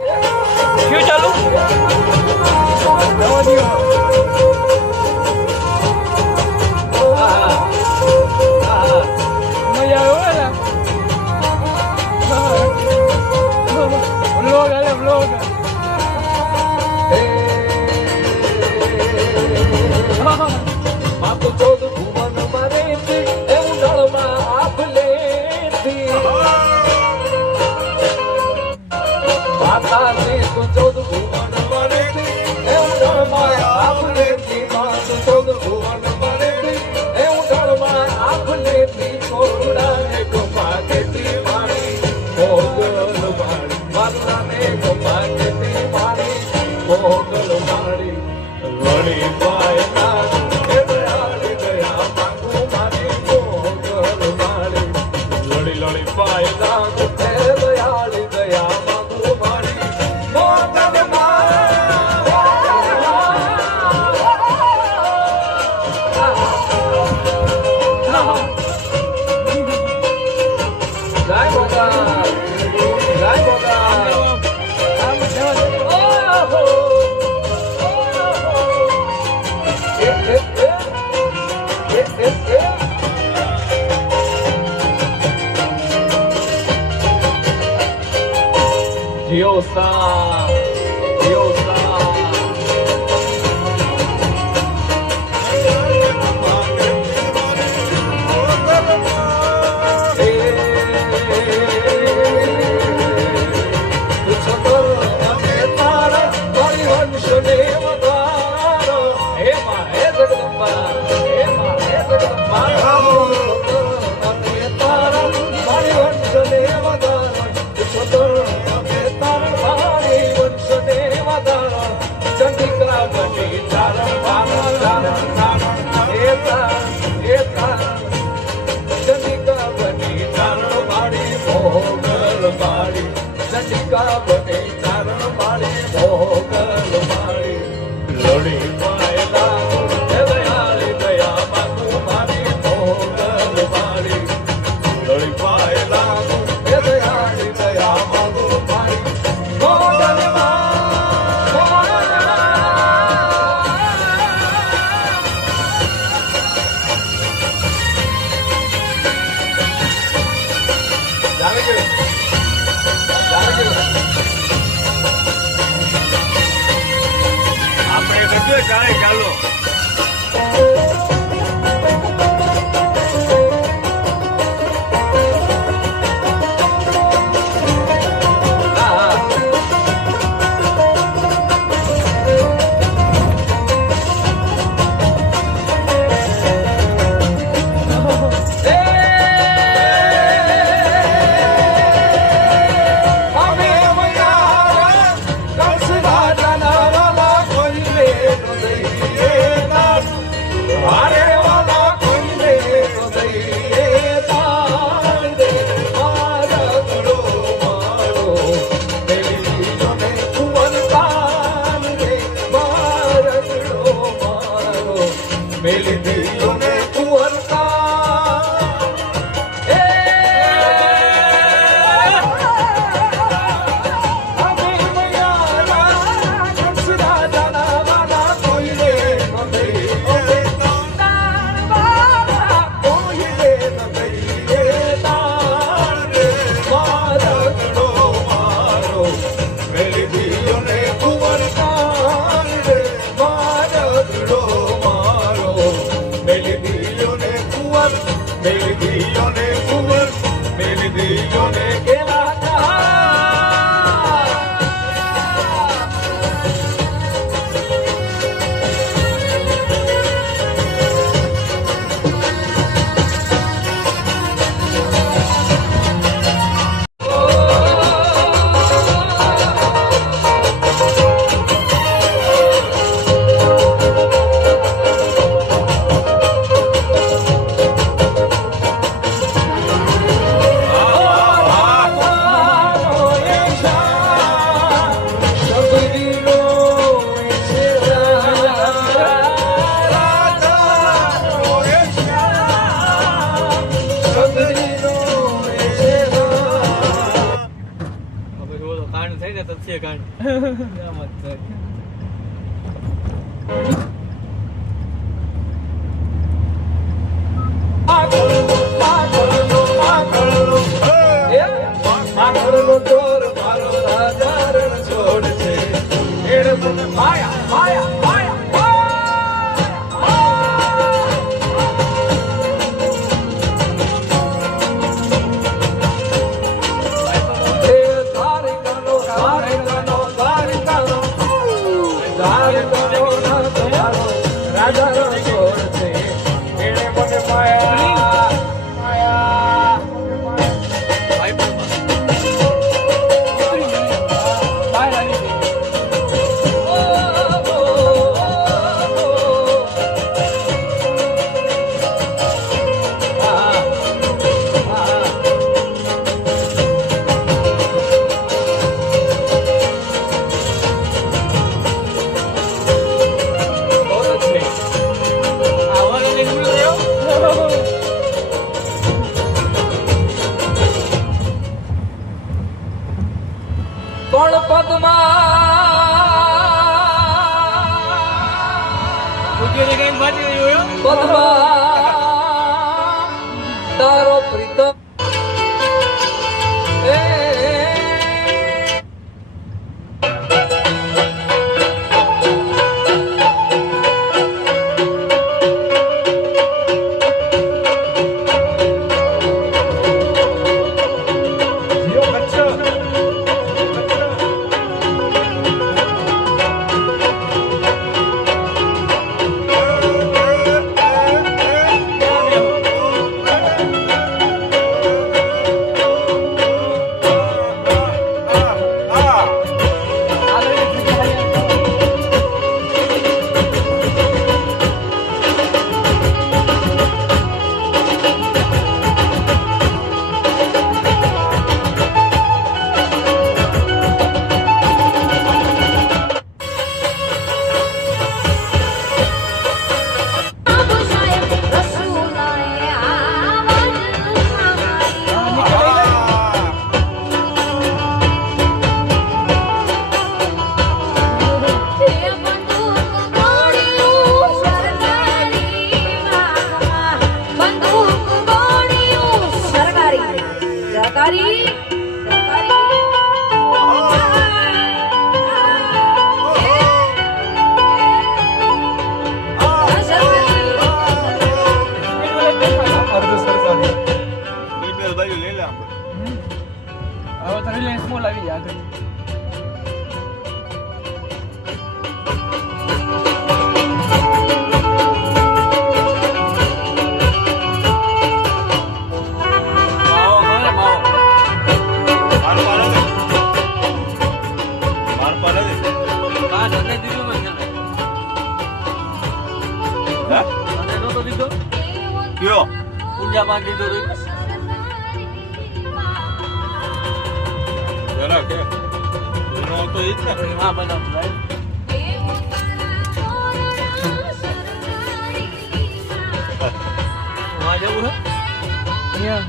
क्यों चालू मजा आया व्लॉग आले व्लॉग आपको चौद भुवन मरे थी उड़मा आप लेती माता ने तो चौद भुवन मरे थी उड़मा आप लेती माता चौद भुवन मरे थी उड़मा आप लेती छोड़ा ने गोपा देती मारी मोगल मारी माता ने गोपा देती मारी मोगल मारी लड़ी पाए लड़ी पायदा दयाली दया मांगू मारी मोगल जय बोगा जय बोगा Diosa, Diosa. लड़ी पायदा दयाली दया मांगू मारी मोगल मारी लड़ी पायदा दयाली दया मांगू मारी मोगल માખણનો ચોર મારો રાજા રણ છોડ છે એડ મને માયા માયા માયા દ્વારિકાનો દ્વારિકાનો દ્વારિકાનો દ્વારિકાનો તમારો રાજા રણ છોડ છે એડ મને માયા માયા પણ પદ્મા તારો પ્રીતમ કયો પૂજા માં દીધો જરા કે એનો તો ઈ જ ને હા બનાવ ભાઈ વહાં જવું હે અહીંયા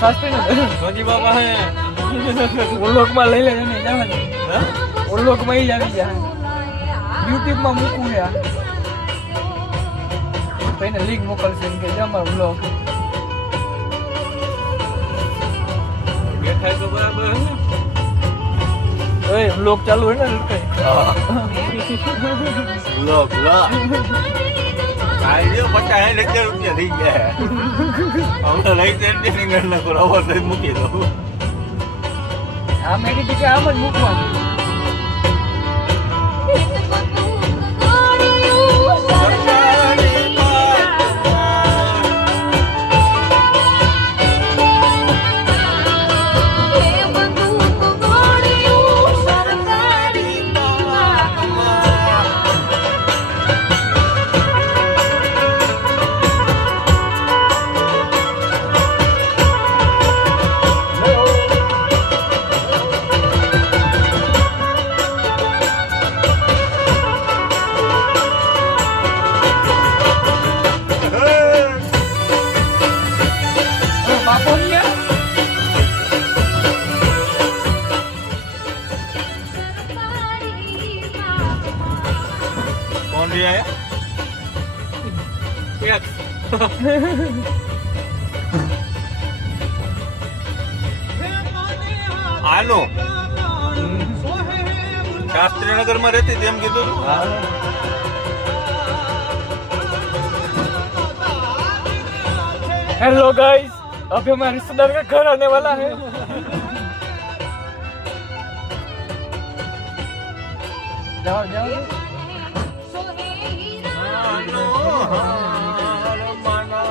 શાસ્ત્રી ને સોજી બાબા હે ઓલોક માં લઈ લે ને જવાનું હે ઓલોક માં ઈ આવી જાય YouTube માં મૂકું હે એને લિંક મોકલશે કે જમા બ્લોગ બેઠા તો બરાબર હે ને ઓય બ્લોગ ચાલુ હે ને કઈ બ્લોગ આઈડિયો 50,000 રૂપિયા થઈ ગયા હવે લઈ જઈને ગણ કરો ઓવર થઈ મૂકી દો આ મેડી કે આમ જ મૂકવાનું સમજી આયા એક આનો શાસ્ત્રીનગરમાં રહેતી તેમ કીધું તું? हेलो गाइस, अभी हमारे रिश्तेदार का घर आने वाला है। जाओ जाओ। આનો હાર માના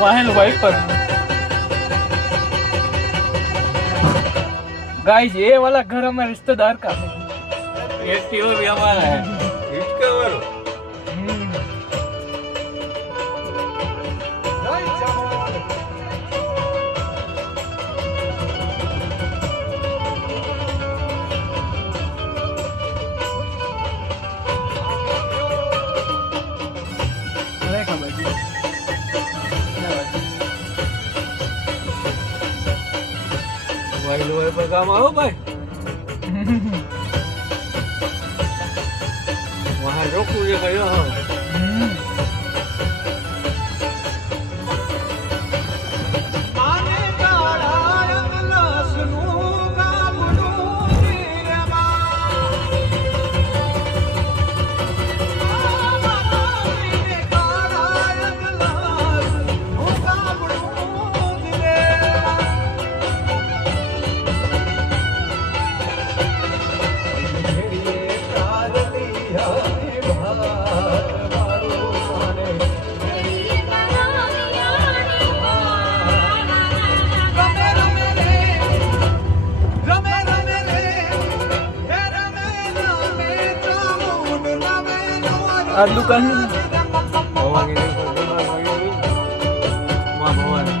वाहन वाइपर। गाइस ये वाला घर हमारे रिश्तेदार का है। एक्टिवा भी हमारा है इसका वालो भाई लो पर काम आओ भाई वहाँ रोकू ये कहियो हाँ આ દુકાન ભવાની ને માં ભવાની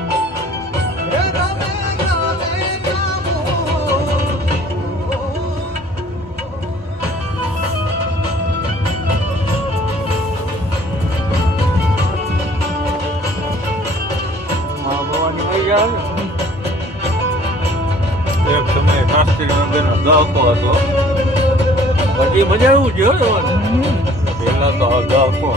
માં ભવાની આવી ગયા ને એક સમયે શાસ્ત્રીનગરનો ગાવકો હતો પછી મજા એવું છે પેલા તો ગાવકો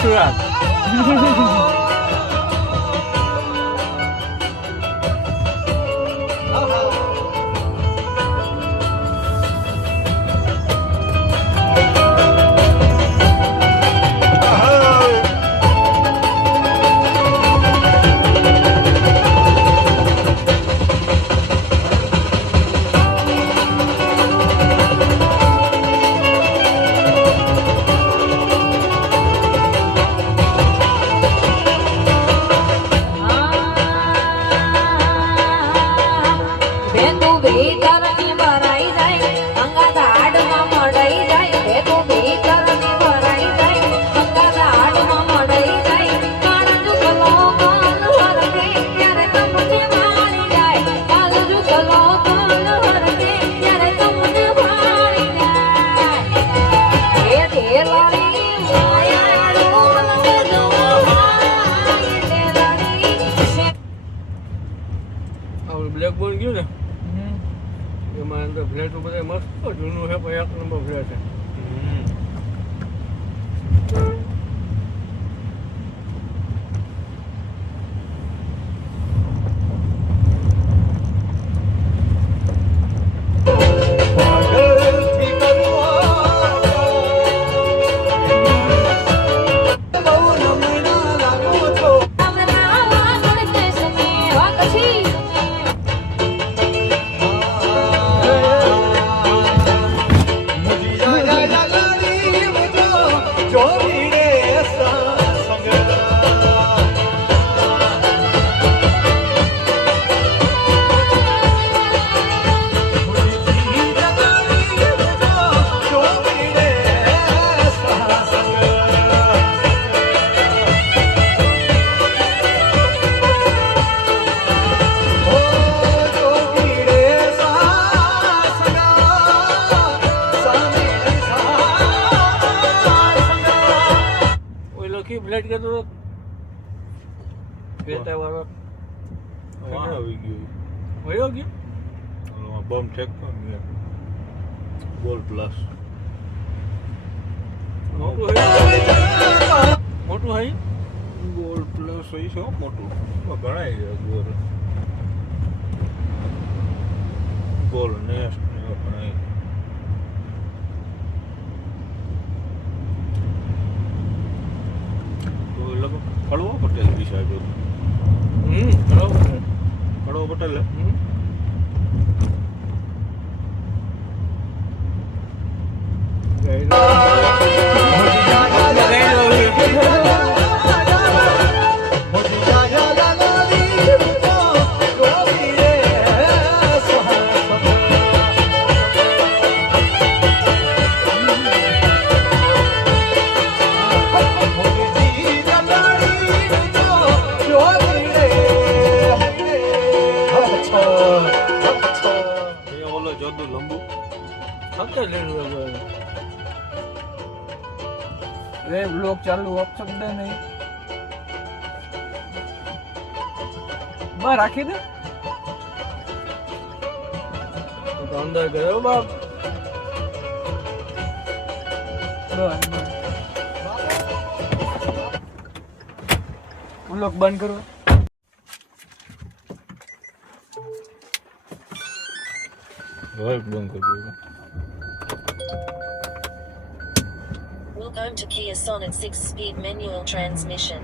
સસુરાલ બ્લેકબોર્ડ ગયું ને એમાં અંદર ફ્લેટ બધા મસ્ત જૂનું છે પણ એક નંબર ફ્લેટ છે હેડલાઇટ કહેતો હતો બેટા વાળો વાહ આવી ગયું વયો ગયો બમ ઠેકતો ને ગોલ પ્લસ મોટું હઈ ગોલ પ્લસ હોય છે મોટું ગણાય છે ગોલ નેસ્ટ ને ગણાય તો એ લોકો કડવો પટેલ વિશે આવ્યો કડવો પટેલ બ્લોક ચાલુ અપ શબ્દ નહીં બા રાખી દે તો અંદર ગયો બાપ બ્લોક બંધ કરો બંધ કરી Welcome to Kia Sonet 6-speed manual transmission.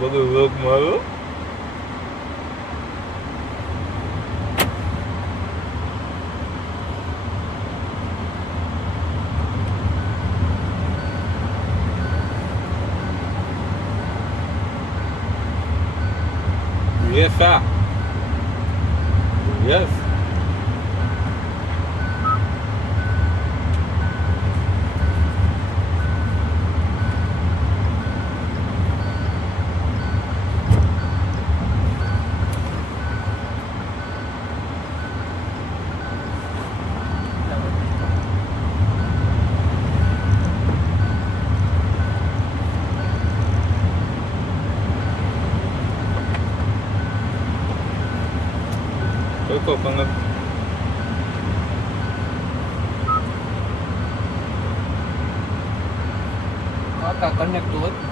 બધું વર્ક મારો Yes, sir. Yes. Kok banget. કાકા કનેક્ટ હોય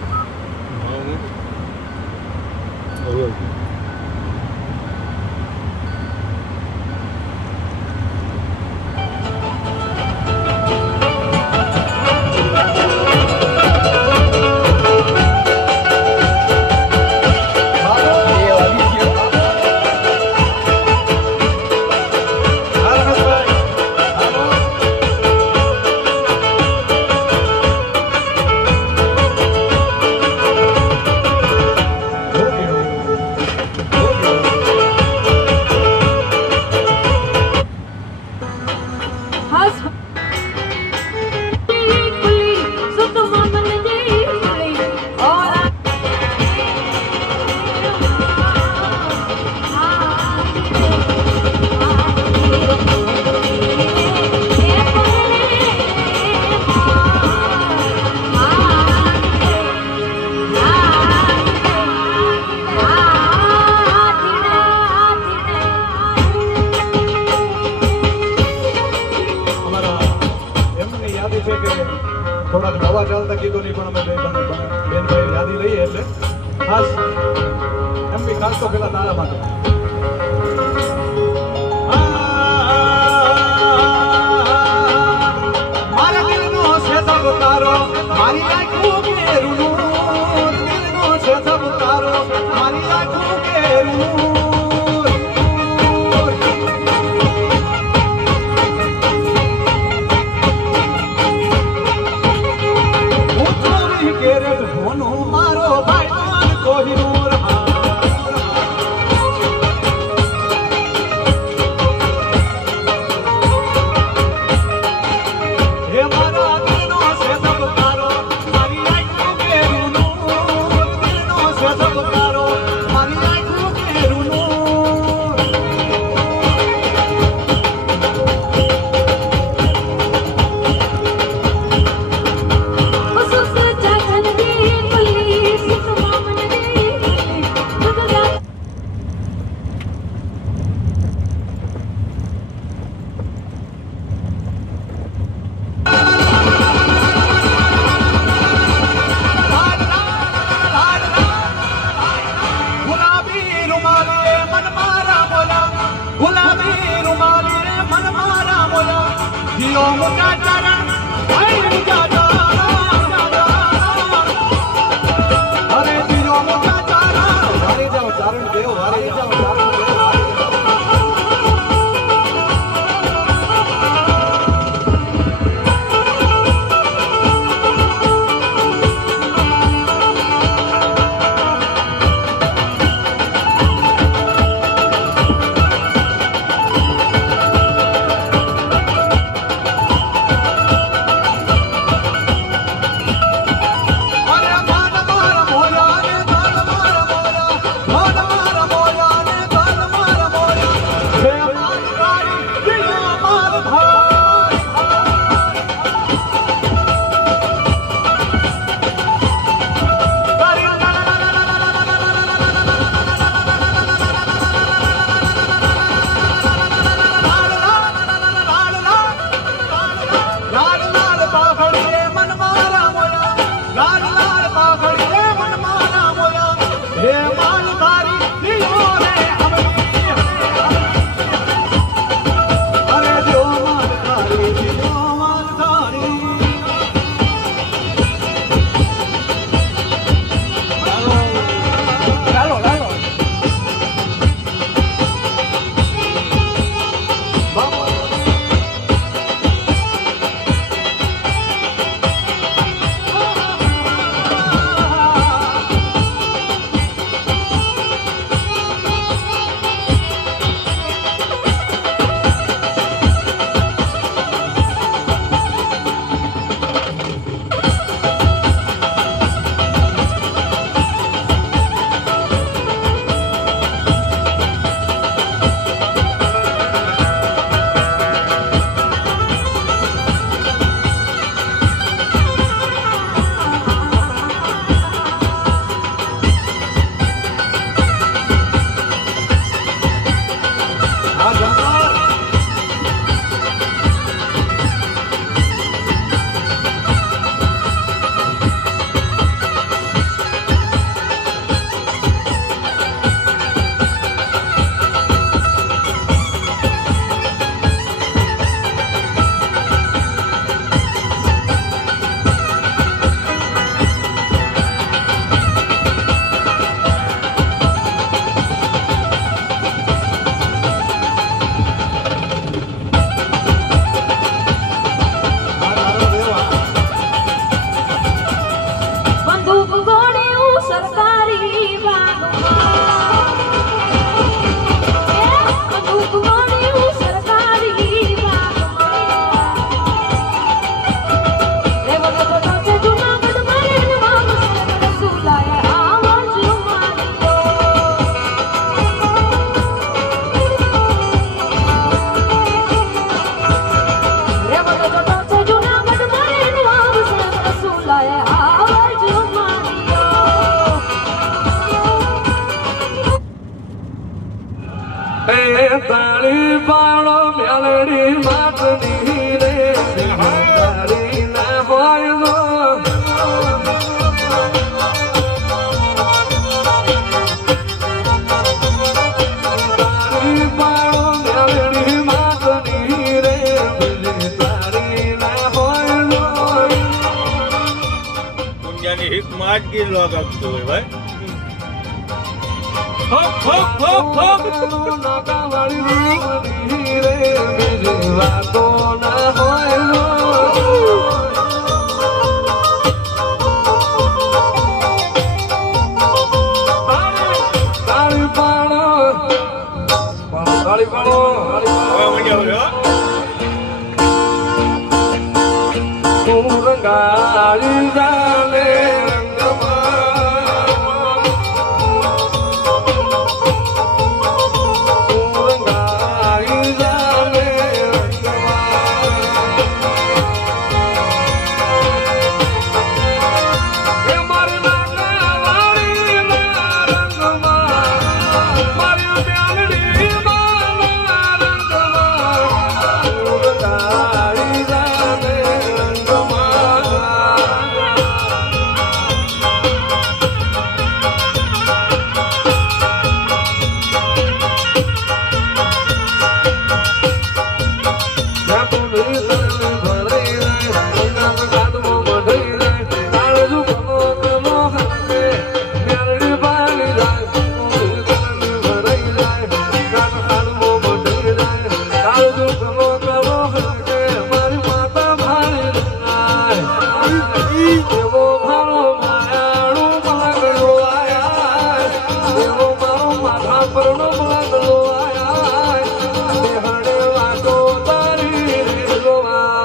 થોડાક નવા ચાલતા ગીતોની પણ અમે બેનભાઈ યાદી લઈએ એટલે ખાસ એમ બી ખાસ તો પેલા તારા માટે મારા દિલનો છે સબ તારો મારી આંખો કેરું દિલનો છે સબ તારો મારી આંખો કેરું મારો ભાઈ કોહિનૂર હે મારા દિલનો છે સબ તારો મારી આંખો કેરું દિલનો છે સબ તારો મારી આંખો કેરું અરે બીજો મોટા ચારણ વારી જાઓ ચારણ દેવ વારી જાઓ ચારણ દેવ વારી જાઓ. અરે માન માર મોયા ને માન માર મોયા, માન માર મોયા ને માન માર મોયા, હે માન તારી દિયા માર ભાઈ. તારી લા લા લા લા લા લા લા લાલ લાલ પાઘડીએ મન મારા મોયા, લાલ લાલ પાઘડીએ મન મારા મોયા, હે માન તારી દિયો રે અમરી. અરે દિયો માન તારી દિયો માન તારી. લાલો લાલો બાબા આ જમાર બંદૂક ગોળ્યું સરકારી બાગમાં, બંદૂક ગોળ્યું સરકારી બાગમાં. રે વગર તો છે જુનાગઢ મારે નવાબ રસુલાએ આવાજ માર્યો. રે વગર તો છે જુનાગઢ મારે નવાબ રસુલાએ આવાજ માર્યો. એ તારી બાળો મેલડી માટની રે તારી ના હોય નો. તારી બાળો મેલડી માટની રે તારી ના હોય નો. દુનિયાની હિક માં જ ગીર લાગતું હોય ભાઈ. હોપ હોપ હોપ હોપ નાકાવાળી રોવાની રે બીજી વાતો ના હોય નો. તાળી પાડો તાળી પાડો હવે મજા આવે હો. તું રંગાળી જાને રંગમાં, તું રંગાળી જાને રંગમાં. પરનો બાંધલો આયા દેહડે વાતો તારી જોવાય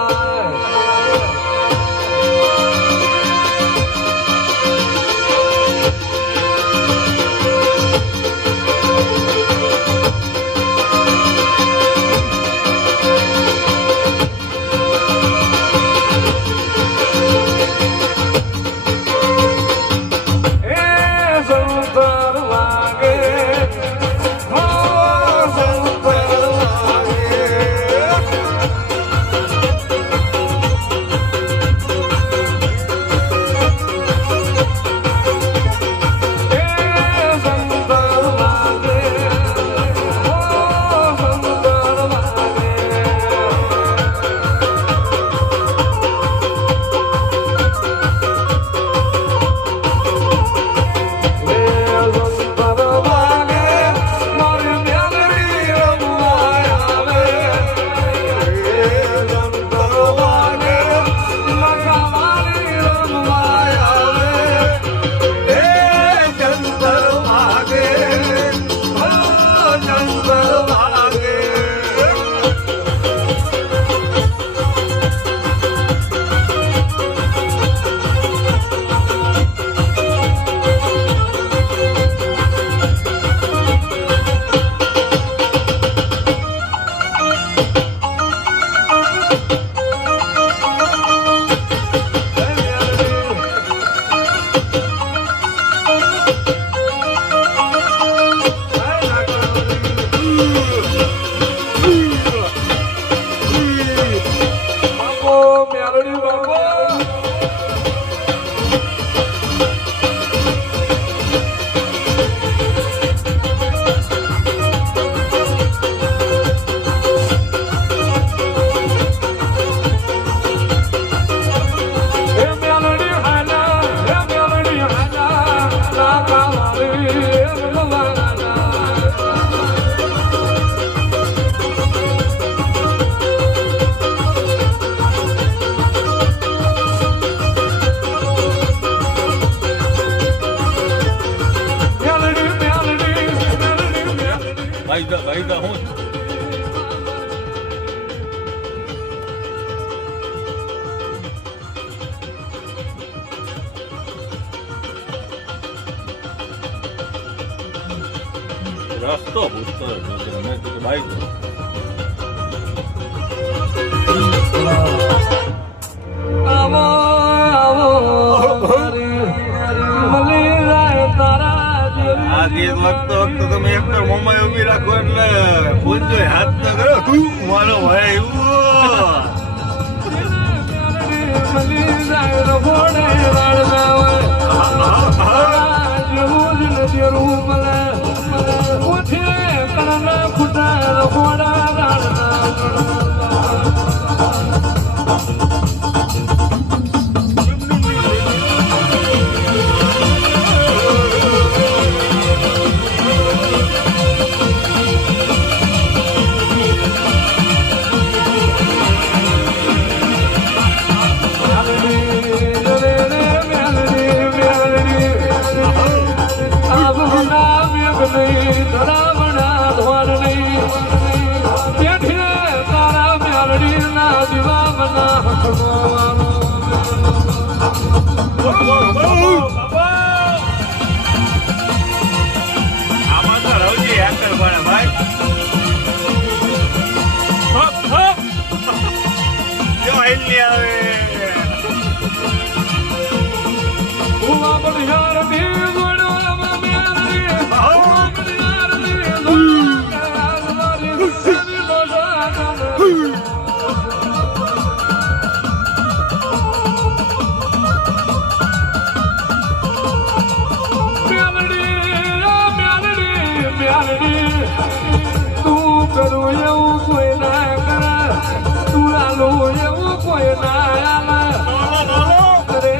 ભાઈ હું રસ્તો પૂછતો મેં કીધું ભાઈ આવો આવો મળી જાય તારા આ ગીત વખતો તમે એક તો મોમાં ઉભી રાખો એટલે પૂછજો હાથ તો કરો તું મારો ભાઈ એવું મળી જાય રફોડે વાળના જેવું જ નથી રૂ મળે ઉઠે કરના ફૂટા રફોડા આમાં તો રવજી હેકર પડે ભાઈ જો હેલી આવે તું કરું એવું કોઈ ના કરે તું લાલું એવું કોઈ ના કરે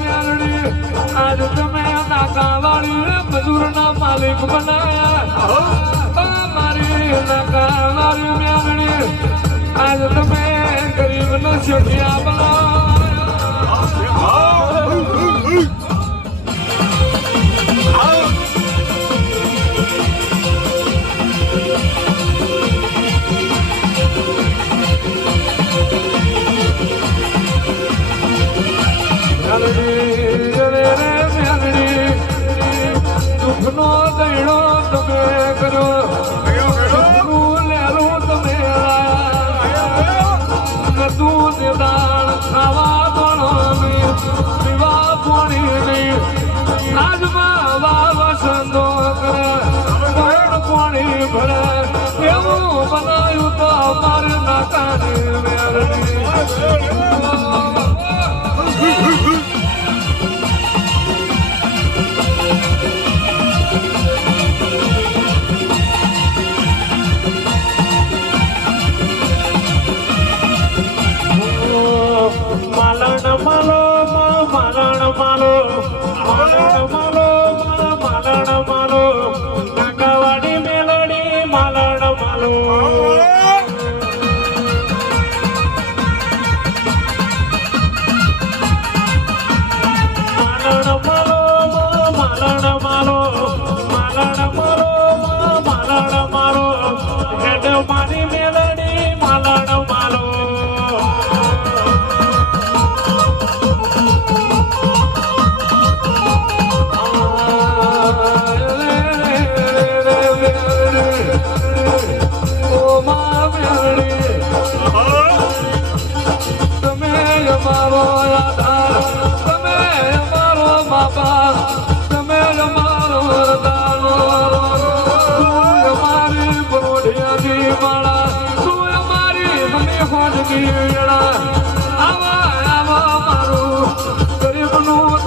મ્યાલડી આજ તમે નાકા વાળી મજૂરના માલિક બનાયા મારી નાકા વાળી મ્યાલડી આજ તમે ગરીબ નો શેઠિયા બનાયા સુખનો દૈડો તમે કર્યો સુખનું લેલું તમે તું ને દાળ ખાવા દોણો પીવા પાણી નહીં રાજમાં વાવ સંદો કરે પાણી ભરે એવું બનાવ્યું તો અમારે નાકાની મેળવી માલણ માલો માલણ માલો માલણ માલો માલણ માલો કાકાવાડી મેલડી માલણ માલો માલણ માલો માલણ માલો માલણ માલો માલણ માલો હેડ મારી મેલડી માલણ માલો તમે અમારો આધાર તમે અમારો બાપા તમે અમારો દાનો અમારી બોઢિયાની માળા તું અમારી મને હોજની વેળા આવા આવા મારું ગરીબનું